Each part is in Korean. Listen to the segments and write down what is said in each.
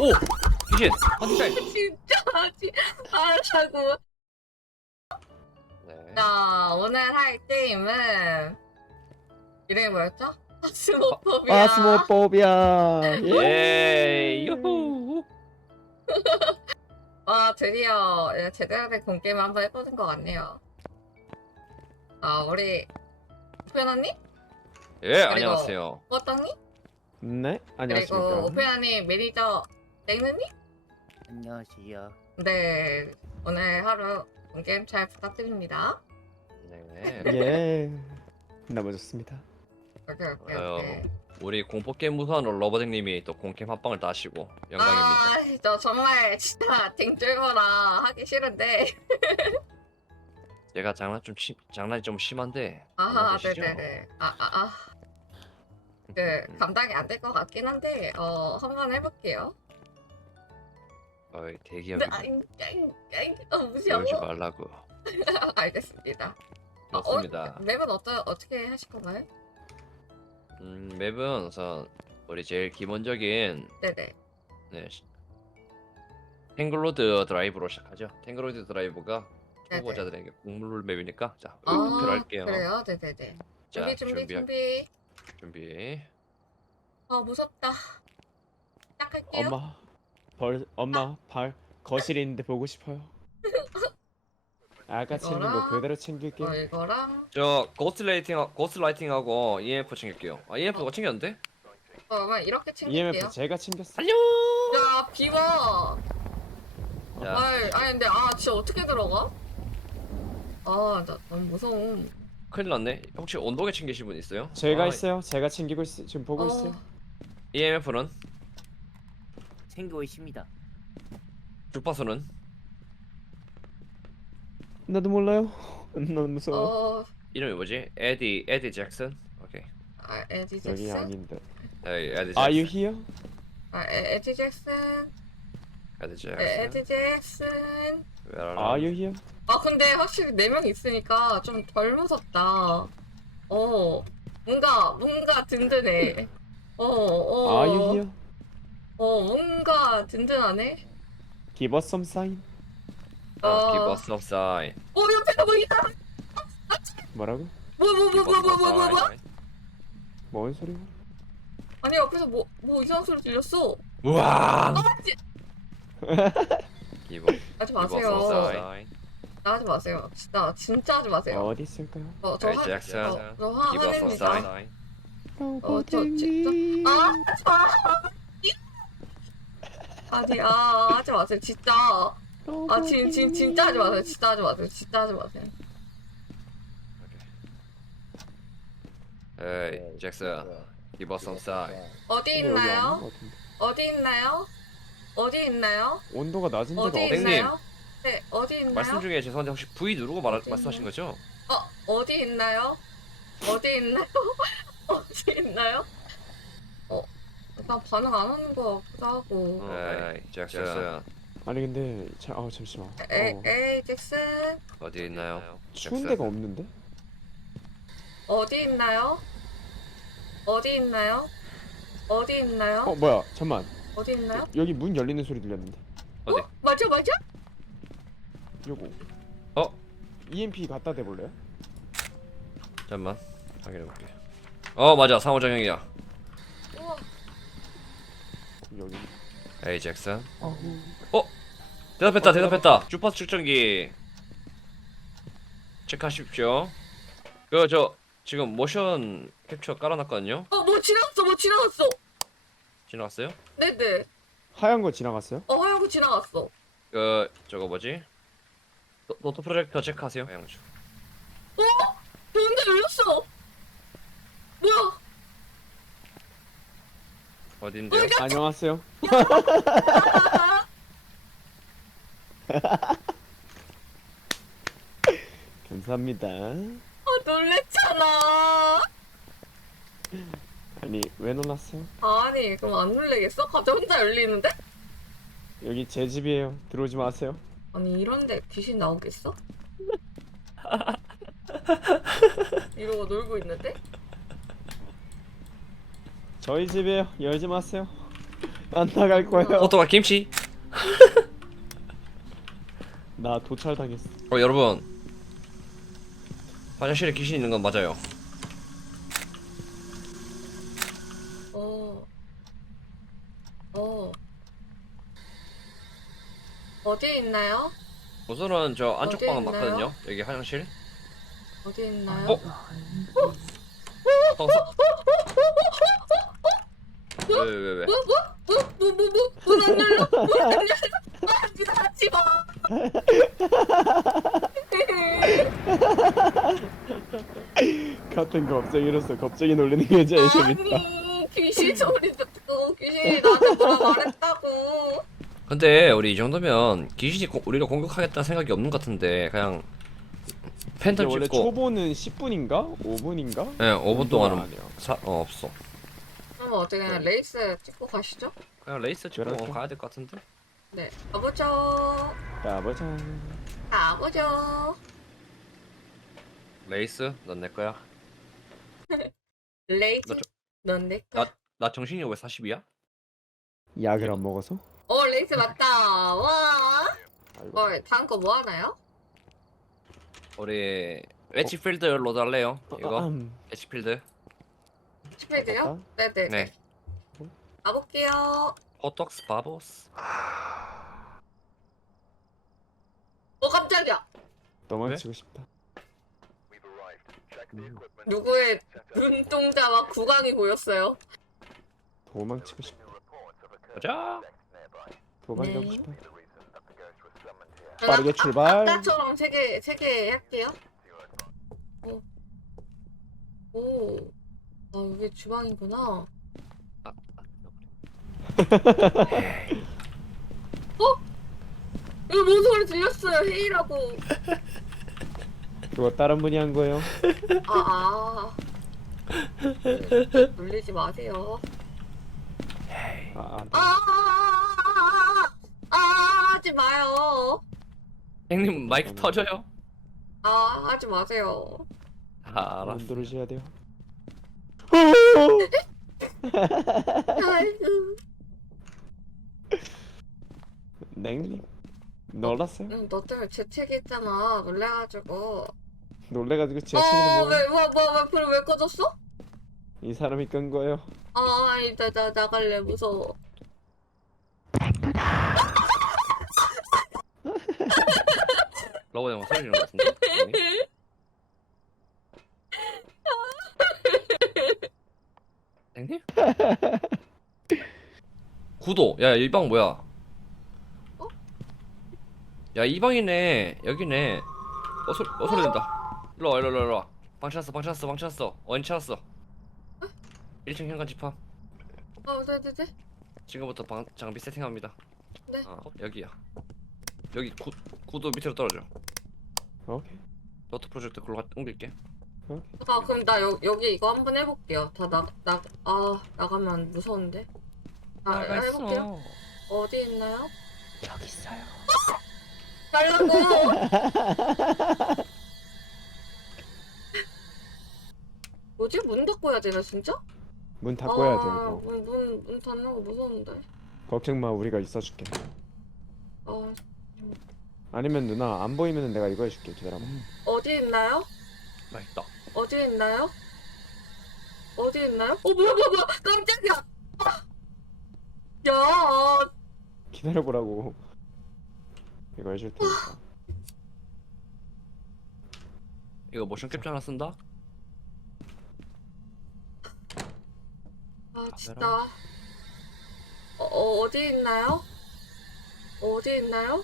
오! 귀신! 헌팅타임! 진짜 하지 말라고. 네. 자, 오늘 할 게임은 이름이 뭐였죠? 아스모포비아. 아스모포비아. 예. 예! 유후! 아, 드디어 제대로 된 공게임을 한번 해보는 것 같네요. 아, 우리 오페나님? 예, 안녕하세요. 뽀떡님? 네, 그리고 안녕하십니까. 오페나님 매니저 땡느님? 안녕하세요. 네, 오늘 하루 공게임 잘 부탁드립니다. 네. 예. 너무 좋습니다. 오케이, 오케이, 아유, 오케이. 우리 공포 게임 무서운 러버댕님이 또 공캠 합방을 따시고 영광입니다. 아, 저 정말 진짜 딩쫄거라 하기 싫은데. 얘가 장난 좀 심, 장난이 좀 심한데. 아하, 보시죠. 네네네. 아, 아, 아. 그, 감당이 안 될 것 같긴 한데, 어, 한번 해볼게요. 어이, 네, 대기업이 아잉, 아잉, 아잉, 어, 무시하고. 그러지 말라고. 알겠습니다. 어, 그렇습니다. 어, 맵은 어떠, 어떻게 하실 건가요? 음, 맵은 우선 우리 제일 기본적인 네네. 네. 시- 탱글로드 드라이브로 시작하죠. 탱글로드 드라이브가 네네. 초보자들에게 국물 맵이니까 자, 아, 목표로 할게요. 그래요? 네네네. 자, 준비, 준비, 준비, 준비. 준비. 아, 무섭다. 시작할게요. 엄마, 벌, 엄마, 발 거실에 있는데 보고 싶어요. 아까 챙긴 거 이거랑- 그대로 챙길게요. 어, 이거랑, 저 고스트 라이팅 고스트 라이팅하고 EMF 챙길게요. 아, EMF 가 챙겼는데? 어, 이렇게 챙길게요. EMF 제가 챙겼어요. 야, 비워. 자, 아이, 아니, 근데, 아, 진짜 어떻게 들어가? 아, 나 너무 무서워. 큰일 났네. 혹시 온도계 챙기신 분 있어요? 제가 아, 있어요. 제가 챙기고 있어. 지금 보고 있어요. EMF는 챙기고 있습니다. 주파수는 나도 몰라요. 너무 무서워. 어, 이름이 뭐지? 에디 에디 잭슨. 오케이. 아, 에디 여기 잭슨? 아닌데. 에이, 에디 잭슨. Are you here? 아, 에, 에디 잭슨? 에디 잭슨. 에, 에디 잭슨? Where are you here? 아, 근데 확실히 네 명 있으니까 좀 덜 무섭다. 어, 뭔가, 뭔가 든든해. 어, 어. Are you here? 어, 뭔가 든든하네. Give us some sign. 아, give us some sign. 어, 옆에 뭐 있다! 뭐라고? 뭐, 뭐, 뭐, 뭐, 뭐, 뭐, 뭐, 뭐? 뭔 소리야? 아니, 옆에서 뭐, 뭐 이상한 소리 들렸어. 우와. 지- give us 하지 give us some 마세요. sign. 나 하지 마세요. 진짜, 진짜 하지 마세요. 어디 있을까요? 어, 저 잭슨. 어, 저 화, Give us some 화냅니다. sign. 어, 저 진짜. 아, 하지 마! 아니, 아, 하지 마세요. 진짜. 아, 진, 진, 진짜 하지 마세요. 진짜 하지 마세요. 진짜 하지 마세요. 에이, 잭슨. Give us some sign. 어디 여기 있나요? 어디 있나요? 어디 있나요? 온도가 낮은 데가 어디. 땡님. 있나요? 네, 어디 있나요? 말씀 중에 죄송한데 혹시 V 누르고 말, 말씀하신 거죠? 어, 어디 있나요? 어디 있나요? 어디 있나요? 어, 나 반응 안 하는 거 같기도 하고. 에이, 잭슨. 아니 근데 자, 아 잠시만. 에, 어, 에이, 잭슨. 어디 있나요? 추운 잭슨. 데가 없는데? 어디 있나요? 어디 있나요? 어디 있나요? 어 뭐야? 잠만. 어디 있나요? 여기 문 열리는 소리 들렸는데. 어디? 어? 맞아, 맞아? 요거. 어? EMP 갖다 대볼래요? 잠깐만 확인해 볼게. 어 맞아 상호작용이야. 여기. 에이 잭슨. 어, 대답했다 대답했다. 주파수 측정기 체크하십시오. 그 저 지금 모션 캡처 깔아놨거든요. 어, 뭐 지나갔어, 뭐 지나갔어. 지나갔어요? 네네. 하얀 거 지나갔어요? 어, 하얀 거 지나갔어. 그 저거 뭐지? 노- 노트 프로젝터 체크하세요. 양주. 근데 열렸어. 뭐야? 어딘데요? 안녕하세요. 감사합니다. 아, 놀랬잖아. 아니 왜 놀랐어요? 아니, 그럼 안 놀래겠어? 갑자기 혼자 열리는데? 여기 제 집이에요. 들어오지 마세요. 아니, 이런데 귀신 나오겠어? 이러고 놀고 있는데? 저희 집이에요. 열지 마세요. 안 나갈 거야. 오토바 김치. 나 도찰 당했어. 어 여러분 화장실에 귀신 있는 건 맞아요. 어. 어. 어디에 있나요? 우선은 저 안쪽 방은 있나요? 맞거든요. 여기 화장실. 어디에 있나요? 어? 어? 왜왜 왜 왜? 뭐, 뭐, 뭐, 뭐, 뭐, 뭐, 문안 열려? 문안 열려? 아, 하지 마! 같은 이랬어. 갑자기 놀리는 게 제일 재밌다. 아니, 귀신 소리 듣고 귀신이 나한테 뭐라 말했다고. 근데 우리 이 정도면 귀신이 고- 우리가 공격하겠다는 생각이 없는 것 같은데 그냥 근데 팬텀 원래 찍고 초보는 10분인가? 5분인가? 예 5분 동안은. 사, 어 없어 그럼 어떻게 그냥 레이스 찍고 가시죠? 그냥 레이스 찍고 그럴까? 가야 될 것 같은데 네, 가보죠. 가보자. 가보죠. 레이스 넌 내 거야 레이스. 나 저- 넌내 나, 나 정신이 왜 40이야? 약을 안 먹어서? 어, 레이스 맞다. 와. 아이고. 어, 다음 거 뭐 하나요? 우리 웨치필드 로드 할래요 이거 아, 음. 웨치필드 스페이드요? 네네. 네 가볼게요. 호떡스 바보스 어, 깜짝이야. 도망치고 싶다. 누구의 눈동자와 구강이 보였어요. 도망치고 싶다. 가자 도망가고 네. 그럼 빠르게 아- 출발. 아 까처럼 세 개, 세 개 할게요. 오. 오. 아, 여기 주방이구나. 아, 이거 뭔 소리 들렸어요? 헤이라고. 그거 다른 분이 한 거예요? 아, 아. 놀리지 마세요. 아, 아, 아, 아, 아, 아, 아, 하지 마요. 형님 마이크 터져요? 아, 하지 마세요. 아, 알았어 안 누르셔야 돼요. 아이고. 냉님 놀랐어요? 응, 너 때문에 재채기했잖아. 놀래가지고. 놀래가지고 어, 지하철에 왜, 뭐, 뭐, 왜, 불왜 꺼졌어? 이 사람이 끈 거예요. 아, 아니, 나, 나, 나갈래, 무서워. 러버 형 소리 지르는 것 같은데 형님? 형님? 구도. 야 이 방 뭐야? 어? 야 이 방이네. 여기네. 어 소리 어 소리 된다. 일로 와 일로 와 일로 와. 방 찾았어 방 찾았어 방 찾았어. 어디 찾았어. 1층 현관 집합. 어, 네, 네, 네. 지금부터 방, 장비 세팅합니다. 네. 아 어, 여기야. 여기 구, 구도 밑으로 떨어져. 오케이. 노트 프로젝트 글로 가- 옮길게 아, 그럼 나 여, 여기 이거 한번 해볼게요. 다 나, 나, 아, 나가면 무서운데. 아, 해볼게요. 어디 있나요? 여기 있어요. 달라고! 뭐지? 문 닫고 해야 되나, 진짜? 문 닫고 해야 아, 되고. 문, 문, 문 닫는 거 무서운데. 걱정 마, 우리가 있어줄게. 아, 아니면 누나 안 보이면 내가 이거 해줄게. 기다려봐. 어디 있나요? 맛있다 어디 있나요? 어디 있나요? 어, 뭐야, 뭐야, 뭐야! 깜짝이야! 아! 야, 기다려보라고. 이거 해줄 테니까. 이거 모션 캡처 하나 쓴다? 아, 진짜. 어, 어, 어디 있나요? 어디 있나요?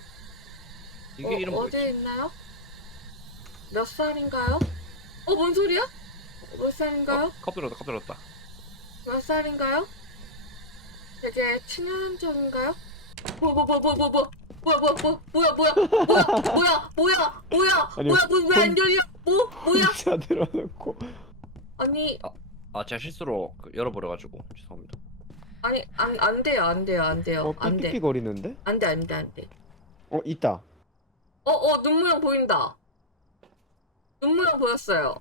이게 어, 이름 어디 뭐였지? 있나요? 몇 살인가요? 어, 뭔 소리야? 몇 살인가요? 컵 어, 들었다, 컵 들었다. 몇 살인가요? 되게 친현적인가요? 뭐, 뭐, 뭐, 뭐, 뭐, 뭐. 뭐야 뭐야 뭐 뭐야 뭐야 뭐야 뭐야 뭐야 뭐야 아니, 뭐야 뭐왜안 열려 뭐 뭐야 자 들어놓고 아니 아, 아, 제가 실수로 그 열어버려가지고 죄송합니다. 아니 안, 안 돼요 안 돼요 안 돼요 어 안 돼 삐삐삐 거리는데? 안 돼 안 돼 안돼 어 있다 어어 눈무형 보인다 눈 모양 보였어요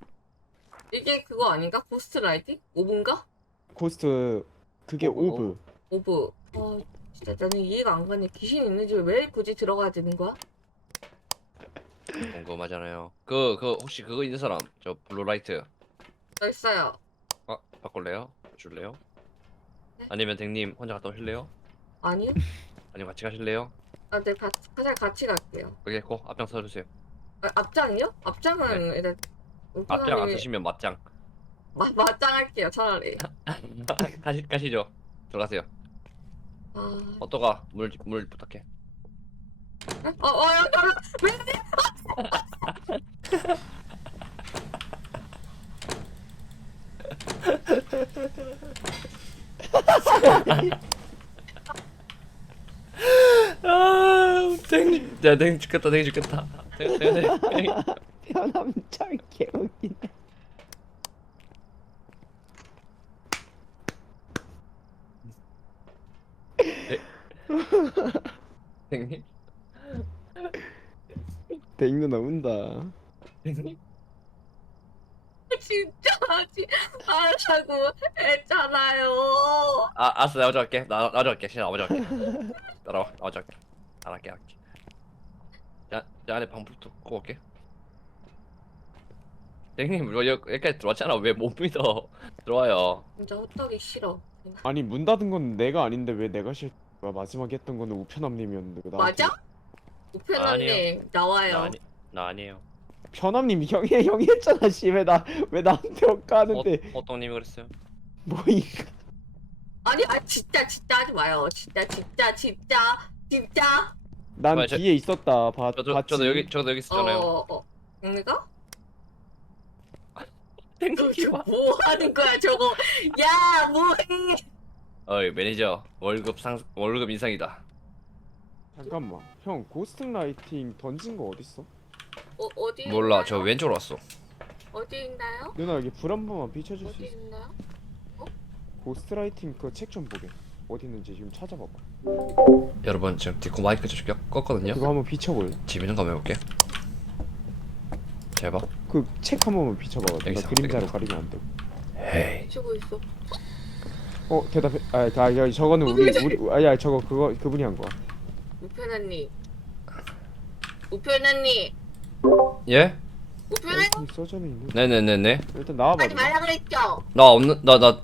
이게 그거 아닌가 고스트 라이딩 오브인가 고스트 그게 오브, 오브. 오브 어, 진짜 나는 이해가 안 가네. 귀신 있는 집에 왜 굳이 들어가야 되는 거야? 궁금하잖아요. 그, 그, 혹시 그거 있는 사람? 저 블루라이트. 저 있어요. 아, 바꿀래요? 줄래요? 네? 아니면 댕님 혼자 갔다 오실래요? 아니요? 아니면 같이 가실래요? 아, 네, 같이, 가장 같이 갈게요. 여기 고 앞장 서주세요. 아, 앞장이요? 앞장은 일단 네. 앞장 안 서시면 맞장. 마, 맞짱 할게요, 차라리. 가시, 가시죠. 들어가세요. 아, 어떠가? 물, 물 부탁해. 어, 어, 야, 나, 왜? 아, 댕님. 야, 댕님 죽겠다, 댕님 죽겠다. 댕, 댕, 댕, 댕. 편함장 개웃기네. 댕님? 대인 누나 운다. 댕님? 진짜 하지 말라고 했잖아요. 아, 알았어, 나 먼저 갈게. 나, 나 먼저 갈게. 신아, 먼저 갈게. 따라와, 나 먼저 할게, 안 할게. 자, 자 안에 방부터 고 올게. 댕님, 뭐 여- 여기까지 들어왔잖아. 왜 못 믿어? 들어와요. 진짜 호떡이 싫어. 아니 문 닫은 건 내가 아닌데 왜 내가 싫? 가 마지막에 했던 거는 우편함님이었는데 나 맞아? 우편함님. 나와요. 나 아니, 나 아니에요. 편함님 형이 형이 했잖아 씨왜 나왜 나한테 어, 엇가는데 호떡님이 그랬어요. 뭐이 아니, 아 진짜 진짜 하지 마요. 진짜 진짜 진짜 진짜. 난 뭐야, 저- 뒤에 있었다 봐 저도, 봤지 저도 여기, 저도 여기 있었잖아요. 어, 어. 내가? 댕님, 저거 뭐 하는 거야 저거? 야 뭐해? 어이, 매니저. 월급 상, 월급 인상이다. 잠깐만 형 고스트 라이팅 던진 거 어딨어? 어 어디? 몰라, 있나요? 저 왼쪽으로 왔어. 어디 있나요? 누나 여기 불 한 번만 비춰줄 수 어디 있어? 있나요? 고스트 라이팅 그 책 좀 보게 어디 있는지 지금 찾아봐봐 여러분, 지금 디코 마이크 좀 껐거든요. 그거 한번 비춰볼래? 집 있는 거 한번 해볼게. 잘 봐. 그책 한 번만 비춰봐봐 여기 내가 있어, 그림자로 여기. 가리면 안 되고 헤이. 치고 있어. 어 대답해 아, 아 야, 저거는 우리 우리 아야 저거 그거 그분이 한 거야 우편언니. 우편언니. 예? 우편언니 여기 써져는 있네 네네네네. 일단 나와봐 하지 말라 그랬죠? 나 없는, 나, 나,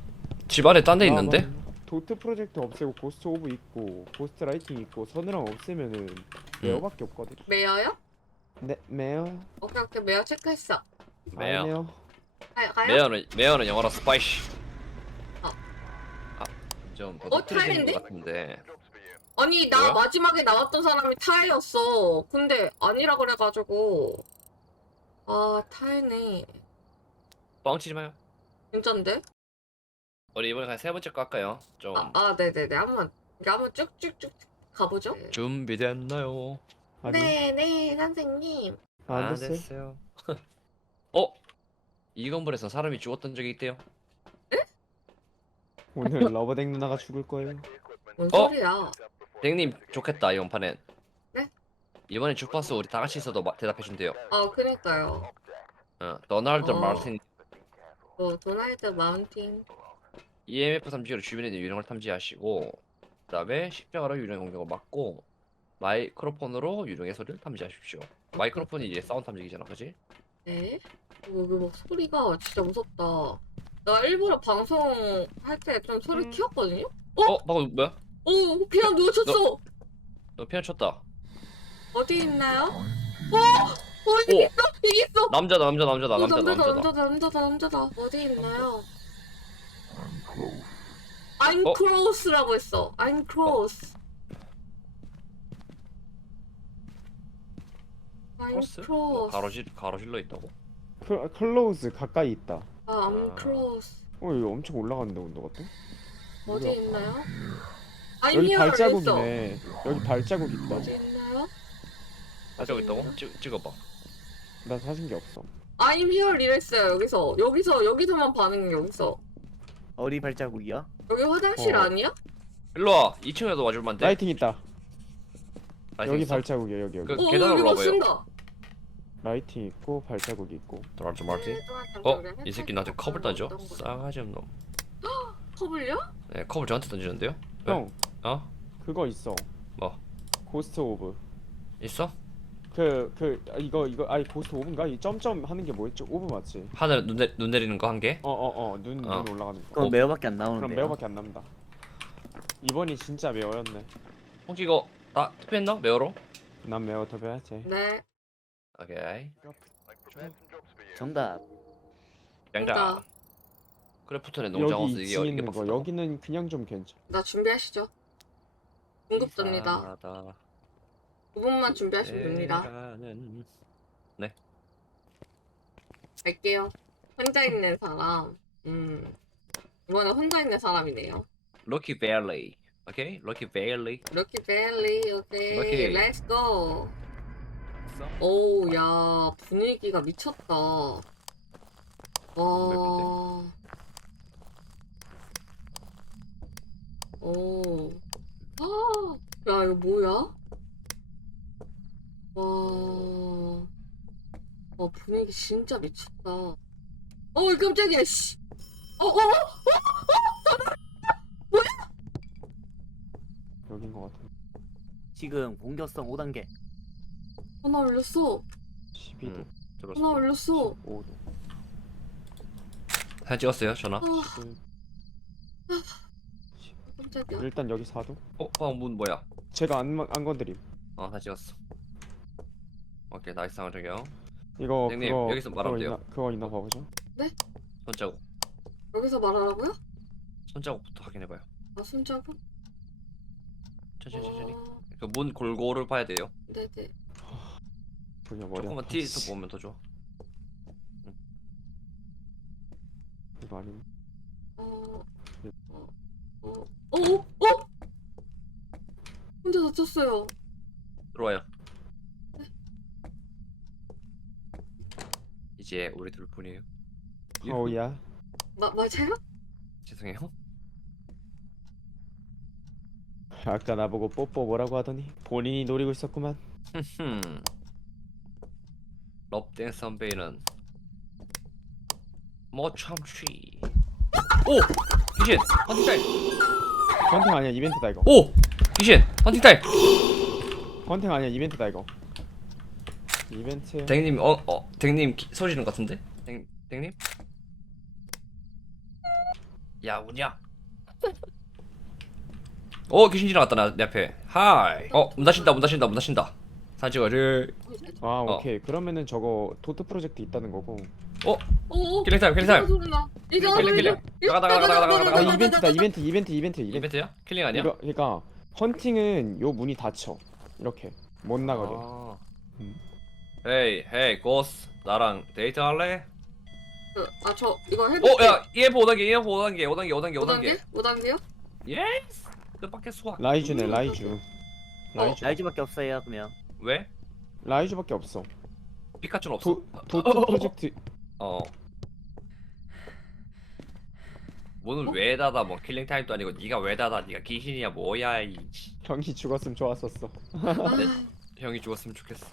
집 안에 딴 데 있는데? 도트 프로젝트 없애고 고스트 오브 있고 고스트 라이팅 있고 서늘함 없애면은 음. 메어밖에 없거든 메어요? 네 메어 오케이 오케이 메어 체크했어. 메어. 아, 메어 가요 가요? 메어는, 메어는 영어로 스파이시. 어. 아, 좀, 어, 타일인데? 것 같은데. 아니 나 뭐야? 마지막에 나왔던 사람이 타이였어. 근데 아니라 그래가지고 아 타이네. 뻥치지 마요. 진짠데? 우리 이번에 그냥 세 번째 거 할까요? 좀, 아, 아 네네네 한번 한번 쭉쭉쭉 가보죠. 준비됐나요? 아니 네네 선생님. 아, 안 됐어요. 어? 이 건물에서 사람이 죽었던 적이 있대요. 오늘 러버댕 누나가 죽을 거예요 뭔 어? 소리야? 댕님 좋겠다 이번 판엔. 네? 이번엔 주파수 우리 다 같이 있어도 마- 대답해 준대요. 아 그니까요. 어, 도널드 어. 마틴 뭐 도나이드 마운틴. EMF 탐지기로 주변에 있는 유령을 탐지하시고 그다음에 십자가로 유령 공격을 막고 마이크로폰으로 유령의 소리를 탐지하십시오. 마이크로폰이 이제 사운드 탐지기잖아, 그지? 네? 이거 이거 막 소리가 진짜 무섭다. 나 일부러 방송 할 때 좀 소리 음. 키웠거든요? 어, 방금 뭐야? 어, 그냥 누워졌어. 너 피아노 쳤다. 어디 있나요? 어, 어, 여기 오! 있어, 여기 있어. 남자다, 남자다, 남자다, 어, 남자다, 남자다, 남자다. 남자다, 남자다, 남자다. 어디 있나요? I'm 어? close라고 했어. I'm close. I'm 크로스? 뭐 close. 가로질 가로질러 있다고? 클, 클로우즈 가까이 있다 아, I'm 아. close. 어 여기 엄청 올라가는데 온도 같아 어디 뭐야? 있나요? I'm 여기 here 했어. 발자국이네 여기 발자국 있다 어디 있나요? 가지고 있다고? 찍 찍어봐. 난 사진 게 없어 I'm here 이랬어요. 여기서 여기서 여기서만 반응 여기서. 어디 발자국이야? 여기 화장실 어. 아니야? 일로 와. 2층에도 와줄만 돼. 라이팅 있다 라이팅 여기 있어? 발자국이야 여기 여기 그- 어, 계단 여기 뭐 올라와봐요. 라이팅 있고 발자국이 있고 도널드 마틴. 네, 어? 이 새끼 나한테 컵을 던져? 싸가지 없는 놈. 컵을요? 네, 컵을 저한테 던지는데요? 네. 형 어? 그거 있어. 뭐? 고스트 오브. 있어? 그그 이거 이거 아니 고스트 오브인가? 이 점점 하는 게 뭐였죠? 오브 맞지? 하늘 눈, 내, 눈 내리는 거 한 개? 어 어 어눈 눈 어. 올라가는 거. 그건 어. 매어밖에 안 그럼 나오는데. 매워밖에 안 남다. 이번이 진짜 매워였네. 혹시 이거 나 투표했나? 메어로? 난 매워 더 배야지. 네. 오케이 정답. 양자 정답. 크래프톤의 농장하우스 여기 이게 2층 이게 있는 거 박스다. 여기는 그냥 좀 괜찮. 나 준비하시죠. 응급됩니다. 이상하다. 5분만 준비하시면 됩니다. 에라는- 갈게요. 혼자 있는 사람. 음. 이번에 혼자 있는 사람이네요. 럭키 밸리 오케이? 럭키 밸리 럭키 밸리, 오케이. 오케이. 렛츠 고. 오, 야, 분위기가 미쳤다. 와. 오. 아, 야, 이거 뭐야? 와. 와, 분위기 진짜 미쳤다. 어이, 깜짝이야, 씨. 어, 어, 어? 여긴 거 같은. 지금 공격성 5단계. 하나 올렸어. 12도, 음, 하나 들었어 올렸어. 5도. 사진 찍었어요 전화 아, 깜짝이야. 일단 여기 4도. 어? 방금 문 뭐야? 제가 안, 마- 안 건드림. 어 사진 찍었어 오케이 나이스 상황적이요 이거 형님, 그거 여기서 말하면 그거 돼요. 있나, 그거 있나 봐보죠. 손자국 여기서 말하라고요? 손자국부터 확인해봐요 아, 손잡고? 천천히 천천히 어, 그문 골고루 봐야 돼요 네네. 그냥 머리 조금만 아파. 뒤에서 보면 더 좋아 이거 아닌. 어, 어, 어, 어, 어, 어? 혼자 다쳤어요. 들어와요 이제 우리 둘뿐이에요 어우야. 마, 맞아요? 죄송해요 아까 나보고 뽀뽀 뭐라고 하더니 본인이 노리고 있었구만. 흠. 럽댄 선배는 뭐 참취 오! 귀신! 헌팅 타임! 헌팅 아니야 이벤트다 이거. 오! 귀신! 헌팅 타임! 헌팅 아니야 이벤트다 이거. 이벤트. 댕님 어? 어? 댕님 기- 소리 것 같은데? 댕, 댕님? 야 우냐? 오 귀신 지나갔다 나, 내 앞에 하이 어문 닫힌다 문 닫힌다 문 닫힌다 찍어를 아 어. 오케이 그러면은 저거 도트 프로젝트 있다는 거고. 어, 어, 킬링 타임 킬링 타임 소리 나. 이상한 킬링, 소리. 킬링. 나가, 나가, 나가, 나가, 나가, 아 나가. 이벤트다 이벤트 이벤트 이벤트 이벤트. 이벤트야? 킬링 아니야? 이거 그러니까 헌팅은 요 문이 닫혀 이렇게 못 나가게. 아. 음. 헤이 헤이 고스 나랑 데이트 할래? 그, 아, 저, 이거 해볼게요. 어, 야, EF 5단계, EF 5단계, 5단계, 5단계, 5단계. 5단계? 5단계요? 예스! 뜻밖의 수학. 라이주네 라이주. 라이주. 날지밖에 없어요. 그러면. 왜? 라이주밖에 없어. 피카츄는 없어. 도 도트 프로젝트 어. 문을 왜 닫아? 뭐 킬링 타임도 아니고 네가 왜 닫아? 네가 귀신이야 뭐야 이 씨. 형이 죽었으면 좋았었어. 아, 형이 죽었으면 좋겠어.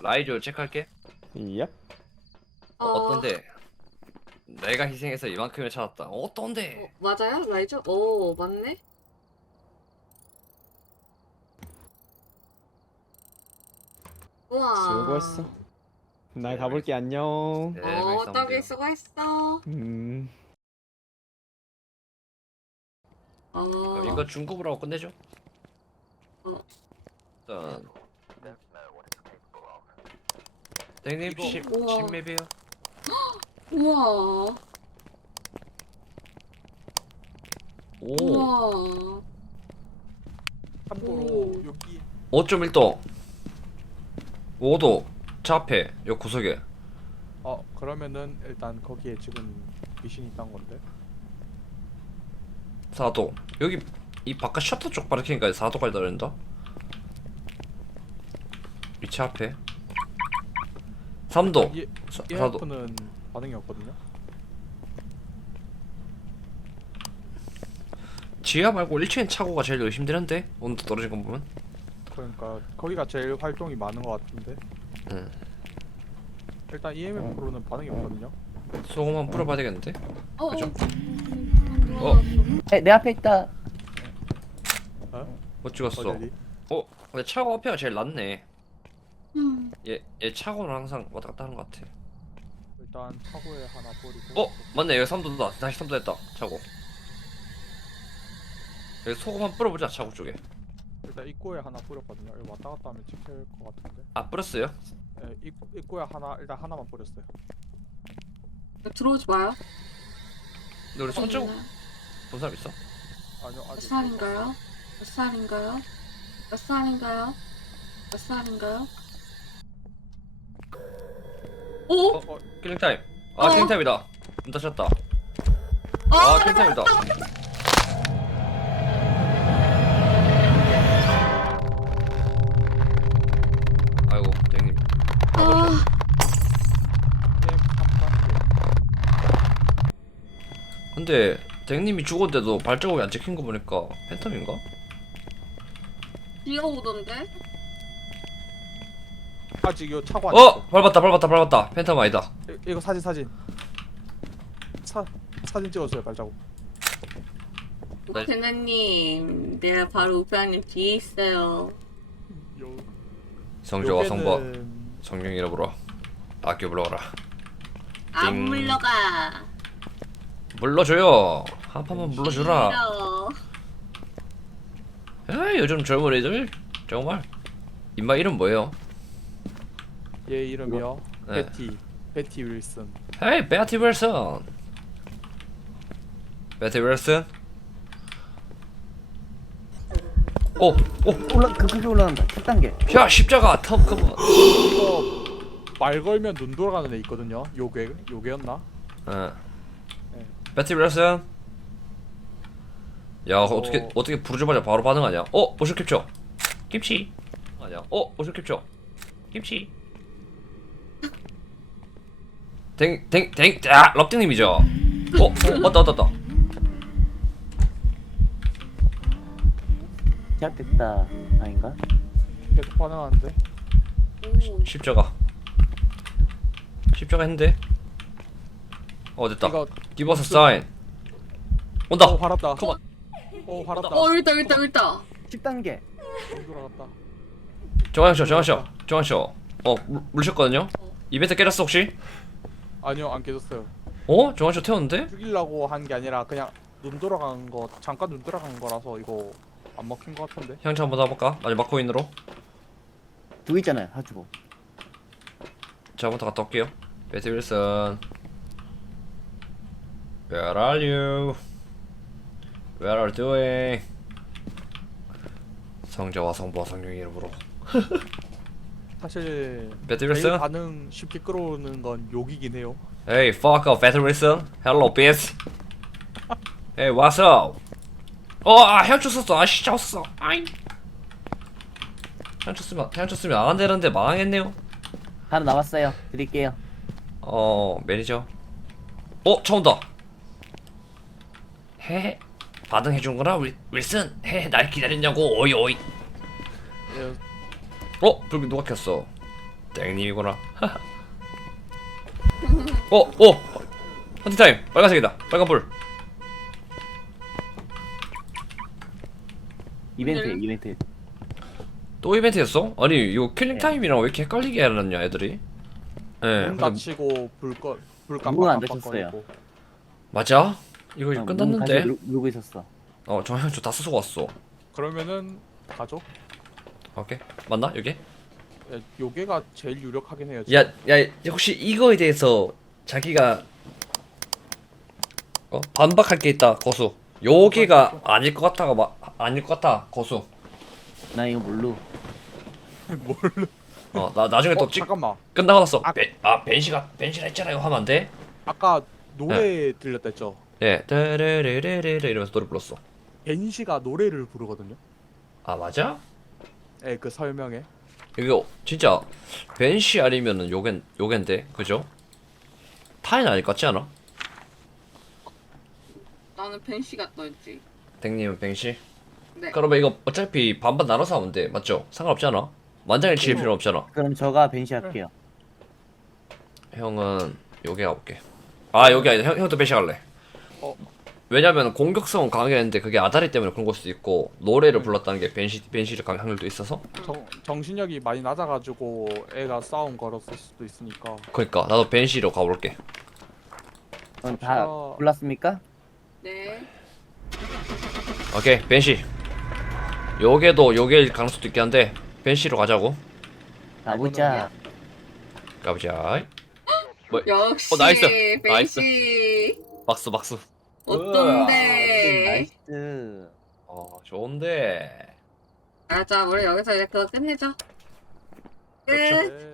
라이저 체크할게. 예? 어, 어떤데? 내가 희생해서 이만큼을 찾았다. 어떤데? 어, 맞아요? 라이저? 오, 맞네? 우와. 수고했어. 나 가볼게 안녕. 네, 어, 싸움돼요. 수고했어. 음. 어, 그럼 이거 중급으로 하고 끝내죠. 어. 일단 땡님 이거- 심 우와. 심맵이에요. 우와. 오 우와. 참고로 오. 여기 5.1도 5도 저 앞에 요 구석에 어 그러면은 일단 거기에 지금 귀신이 있단 건데 4도 여기 이 바깥 셔터 쪽 바로 켜니까 4도까지 달린다. 위치 앞에 3도 이 4도 EMF는 반응이 없거든요 지하 말고 1층 차고가 제일 의심되는데 온도 떨어진 거 보면 그러니까 거기가 제일 활동이 많은 것 같은데 응. 일단 EMF로는 반응이 없거든요 소금 한번 뿌려봐야 되겠는데 어, 그죠? 어. 음, 어? 에, 내 앞에 있다. 못 찍었어. 어디 어디? 어? 근데 차고 앞에가 제일 낫네. 음. 얘, 얘 차고는 항상 왔다 갔다 하는 것 같아. 일단 차고에 하나 뿌리고. 어? 맞네 여기 3도다. 다시 3도 됐다. 차고. 여기 소금 한번 뿌려보자 차고 쪽에. 일단 입구에 하나 뿌렸거든요. 여기 왔다 갔다 하면 찍힐 것 같은데. 아 뿌렸어요? 예, 입, 입구에 하나 일단 하나만 뿌렸어요. 들어오지 마요. 근데 우리 몇본 사람 있어? 아니요 아직. 살인가요? 몇 살인가요? 몇 살인가요? 몇 살인가요? 오? 어? 킬링 타임. 아 어. 킬링 타임이다. 문 닫혔다. 아, 아 킬링 타임이다. 아이고 땡님. 아, 게임 3만 개. 근데 땡님이 죽었는데도 발자국이 안 찍힌 거 보니까 팬텀인가? 귀여우던데? 아직 요 차고 안. 어! 밟았다 밟았다 밟았다 팬텀 아니다 이- 이거 사진 사진. 사 사진 찍었어요 발자국. 네. 우페나님, 내가 바로 우페나님 뒤에 있어요. 요. 성조와 성보 요게는 성령이라 불어 아껴 불러라 안 띵. 물러가. 물러줘요 한 판만 물러주라 싫어. 아 요즘 젊은 애들 정말 인마 이름 뭐예요? 얘 이름이요. 네. 베티. 베티 윌슨. 헤이 베티 윌슨 베티 윌슨 오! 오! 올라 급하게 올라간다. 10단계. 야 십자가 텀 컴온 이거 말 걸면 눈 돌아가는 애 있거든요. 요게 요게였나? 어. 네. 베티 윌슨 야 어. 어떻게 어떻게 부르자마자 바로 반응하냐 어? 오션 캡처 김치 아니야 어? 오션 캡처 김치 댕 댕 댕 아 럽땡님이죠 어? 어? 왔다 왔다 왔다 시작됐다. 아닌가? 계속 반응하는데. 오. 십자가 십자가 했는데 어 됐다 이거 Give us a sign 온다 어 발았다. 컴온. 어 발았다. 어, 여기 있다, 여기 있다, 여기 있다. 10단계. 눈 돌아갔다. 정한쇼 정한쇼 정한쇼 어 물- 물으셨거든요 이벤트 깨졌어 혹시? 아니요 안 깨졌어요. 어? 정한쇼 태웠는데? 죽이려고 한 게 아니라 그냥 눈 돌아간 거 잠깐 눈 돌아간 거라서 이거 안 먹힌 거 같은데. 향차 한번 놔볼까? 마지막 코인으로 두개 있잖아요. 하주고. 저부터 갔다 올게요 베티 윌슨 Where are you? Where are you doing? 성자와 성부와 성령의 이름으로 사실 제일 윌슨? 반응 쉽게 끌어오는 건 욕이긴 해요. Hey fuck off 베티 윌슨 Hello bitch Hey what's up? 어, 아, 향초 썼어. 아, 진짜 썼어. 아이. 향초 쓰면, 향초 쓰면 안 되는데 망했네요. 하나 남았어요. 드릴게요. 어, 매니저. 어, 차 온다. 헤, 반응해준거나 윌, 윌슨. 헤, 날 기다렸냐고. 오이 오이. 예, 어, 불빛 누가 켰어? 땡님이구나. 어, 어, 헌팅 타임. 빨간색이다. 빨간 불. 이벤트, 이벤트. 또 이벤트였어? 아니, 이거 킬링 타임이랑 왜 이렇게 헷갈리게 해놨냐, 애들이? 예. 문 근데 닫히고 불꺼 불 문은 안 깜빡깜빡거리고. 맞아? 이거 이제 어, 끝났는데. 다시 누- 누르고 있었어. 어, 정현주 다 쓰고 왔어. 그러면은 가죠. 오케이. 맞나? 여기? 예, 요게가 제일 유력하긴 해요. 야, 야, 혹시 이거에 대해서 자기가 어? 반박할 게 있다, 거수. 여기가 아닐 것 같다가 마, 아닐 것 같다, 거수. 나 이거 몰루. 뭘로? 어, 나 나중에 또 어, 찍, 잠깐만. 끝나고 나서 아. 벤, 아, 벤시가 벤시라 했잖아요 하면 안 돼? 아까 노래 들렸다 했죠. 예, 따르르르르르 이러면서 노래 불렀어. 벤시가 노래를 부르거든요. 아, 맞아? 예, 그 설명에. 이거 진짜 벤시 아니면은 요겐 요겐데, 그죠? 타인 아닐 것 같지 않아? 나는 벤시가 떠있지. 댕님은 벤시? 네. 그러면 이거 어차피 반반 나눠서 하면 돼, 맞죠? 상관없지 않아? 만장일치일 필요 없잖아. 그럼 저가 벤시 할게요. 형은 여기 가볼게. 아 여기 아니다. 형 형도 벤시 갈래. 왜냐면 공격성은 강하겠는데 그게 아다리 때문에 그런 걸 수도 있고 노래를 불렀다는 게 벤시 벤시를 강할 확률도 있어서 정, 정신력이 많이 낮아가지고 애가 싸움 걸었을 수도 있으니까 그러니까 나도 벤시로 가볼게 그럼 다 어. 골랐습니까? 네. 오케이 벤시 요게도 요게일 가능성도 있긴 한데 벤시로 가자고 가보자. 가보자 역시 어, 나이스. 벤시 박수 박수 어떤데? 나이스. 어 좋은데 맞아 우리 여기서 이제 그거 끝내자. 끝. 그렇죠. 네.